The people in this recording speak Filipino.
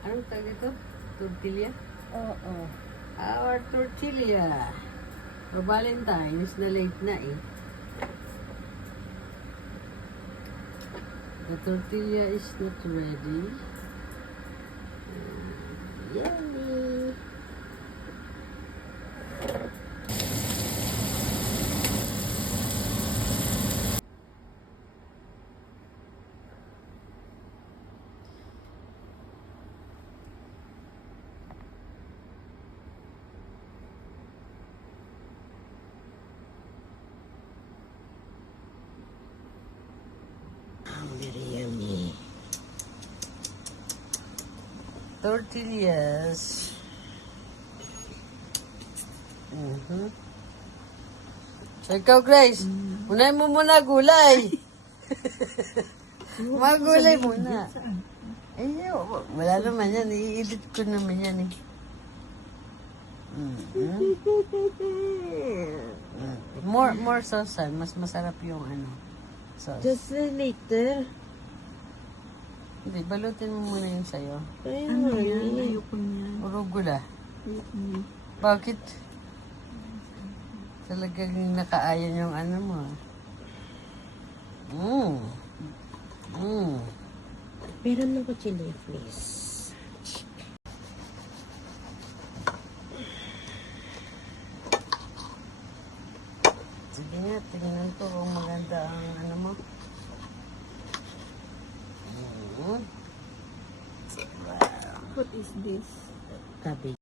Anong tawag ito? Tortilla? Oo. Our tortilla. For Valentine's na late na eh. The tortilla is not ready. Yummy! Very yummy. Tortillas. So ikaw, Grace, unay mo muna gulay. Mga gulay muna. Ay, wala naman yan. I-edit ko naman yan eh. More sauce, mas masarap yung ano. Sauce. Just later. Hindi, balutin mo muna yung sayo. Ano yan? Ayoko niyan. Puro gula. Ayoko niyan. Bakit? Talagang nakaayan yung ano mo. Meron na ko chili, please. Sige nga, tingnan ko kung maganda ang ano mo. What is this? Cabbage.